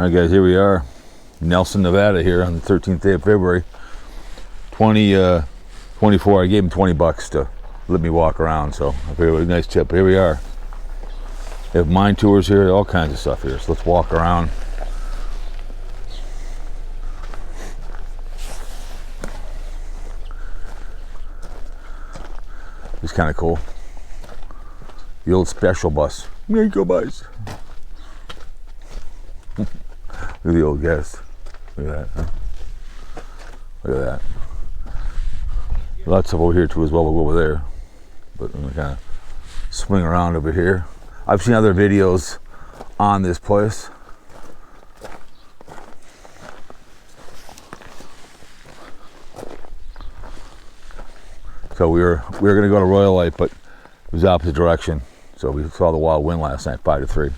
Alright guys, here we are, Nelson, Nevada here on the 13th day of February 2024. I gave him $20 to let me walk around, so I figured it was a nice tip. But here we are. They have mine tours here, all kinds of stuff here, so let's walk around. It's kind of cool. The old special bus. There you go, boys. Look at the old guest. Look at that. Huh? Look at that. Lots of over here too as well. We'll go over there. But I'm gonna kind of swing around over here. I've seen other videos on this place. So we were gonna go to Royal Light, but it was the opposite direction. So we saw the wild wind last night, 5 to 3.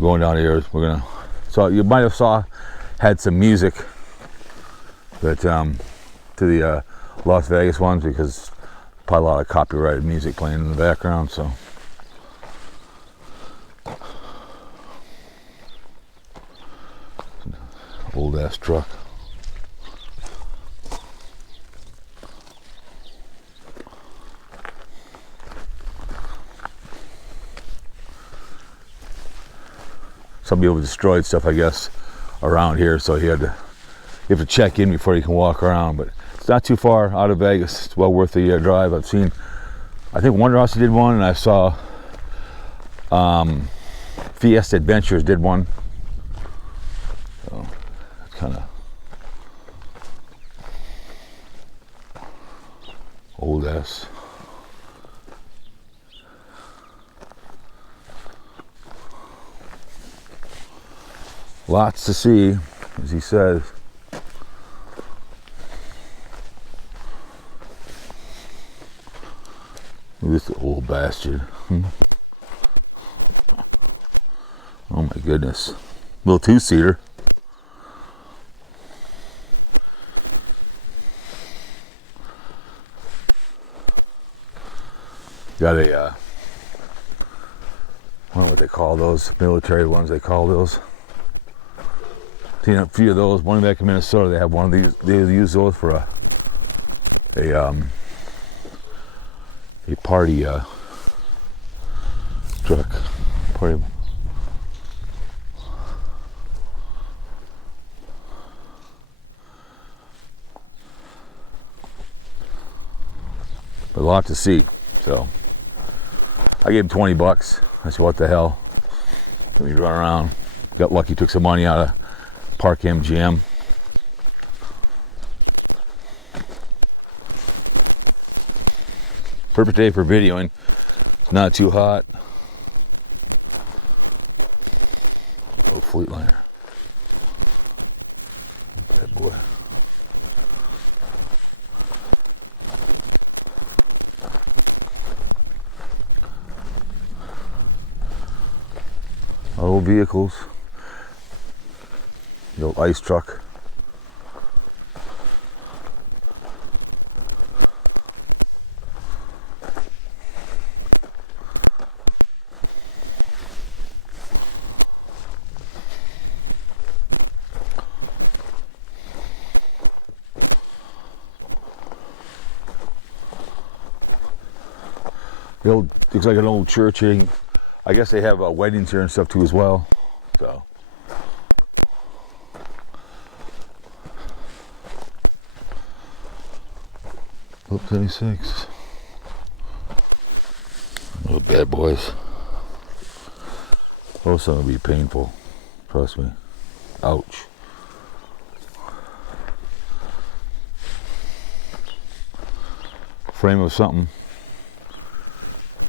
Going down here, we're gonna. So you might have had some music that to the Las Vegas ones, because probably a lot of copyrighted music playing in the background. So old ass truck. Some people destroyed stuff, I guess, around here, so you have to check in before you can walk around. But it's not too far out of Vegas. It's well worth the drive. I think Wonderhouse did one, and I saw Fiesta Adventures did one. So it's kind of old ass. Lots to see, as he says. Look at this old bastard. Oh my goodness. Little two-seater. Got a, I don't know what they call those, military ones they call those. Seen a few of those. One back in Minnesota, they have one of these. They use those for a party truck. Party. But a lot to see. So I gave him $20. I said, what the hell? Let me run around. Got lucky, took some money out of Park MGM. Perfect day for videoing. It's not too hot. Oh, Fleetliner. Look at that boy. Old vehicles. The old ice truck. The old, looks like an old church here. I guess they have weddings here and stuff too as well. So. Look, 26. Little bad boys. Those are gonna be painful. Trust me. Ouch. Frame of something.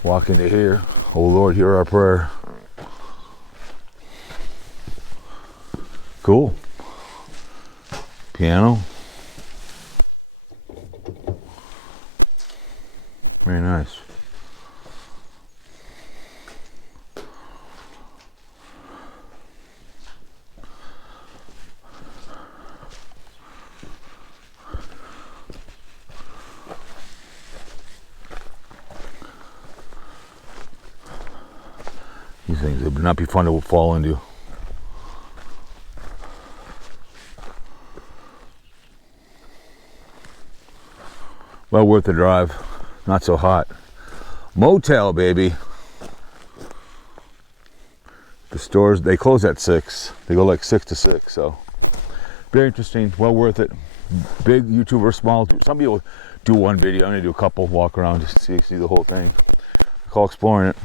Walk into here. Oh Lord, hear our prayer. Cool. Piano. Very nice. These things would not be fun to fall into. Well worth the drive. Not so hot. Motel, baby. The stores, they close at 6. They go like 6 to 6, so very interesting. Well worth it. Big YouTuber, small. Some people do one video. I'm gonna do a couple, walk around just to see the whole thing. I call exploring it.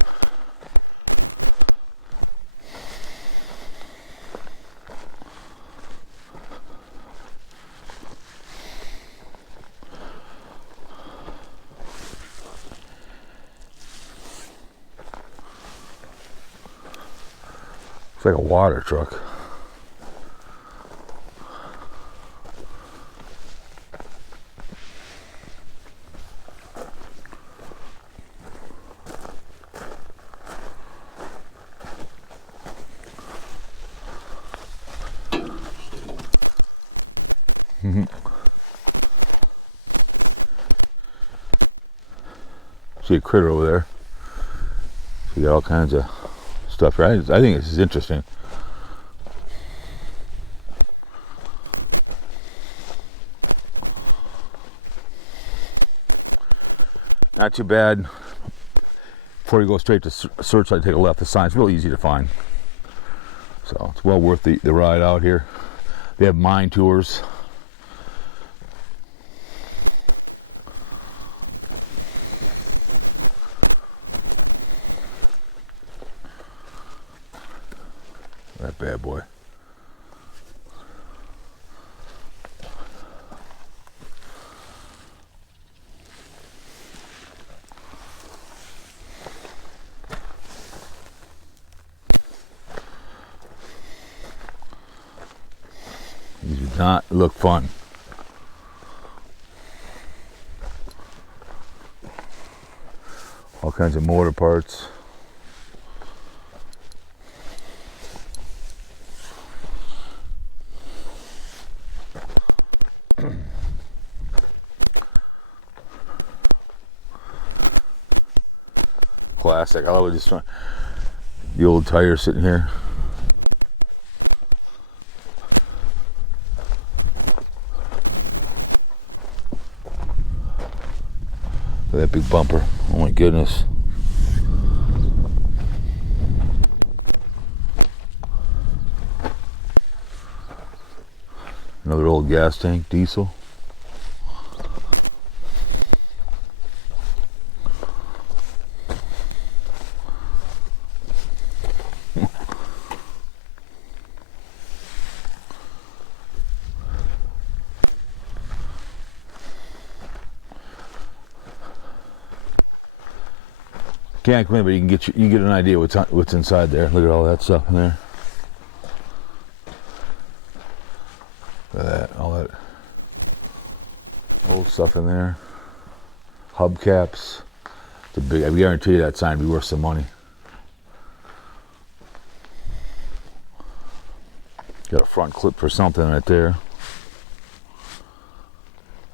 It's like a water truck. See a critter over there. So you got all kinds of stuff, right? I think this is interesting. Not too bad. Before you go straight to Searchlight, take a left. The sign's real easy to find. So it's well worth the ride out here. They have mine tours. That bad boy. These do not look fun. All kinds of motor parts. Classic. I love just the old tires sitting here. That big bumper. Oh my goodness. Another old gas tank, diesel. Can't come in, but you can get an idea what's inside there. Look at all that stuff in there. Look at that, all that old stuff in there. Hubcaps. It's a big. I guarantee you that sign would be worth some money. Got a front clip for something right there.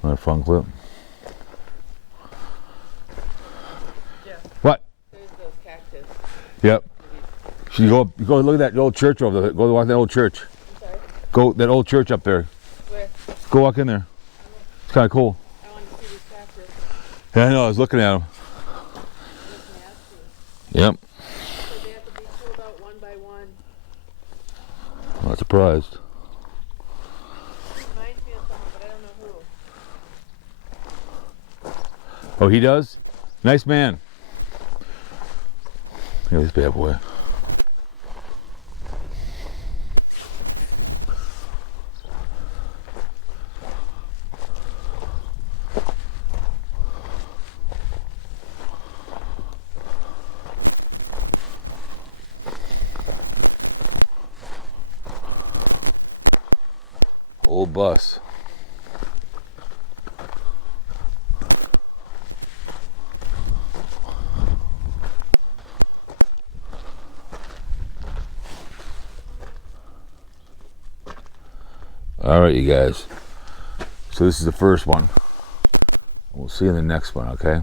Another front clip. What? There's those cactus. Yep. So you go look at that old church over there. Go walk that old church. I'm sorry? Go that old church up there. Where? Go walk in there. It's kind of cool. I want to see these cactus. Yeah, I know. I was looking at them. Yep. So they have to be pulled out one by one. I'm not surprised. It reminds me of someone, but I don't know who. Oh, he does? Nice man. Look at this bad boy. Old bus. All right, you guys. So this is the first one. We'll see you in the next one, okay?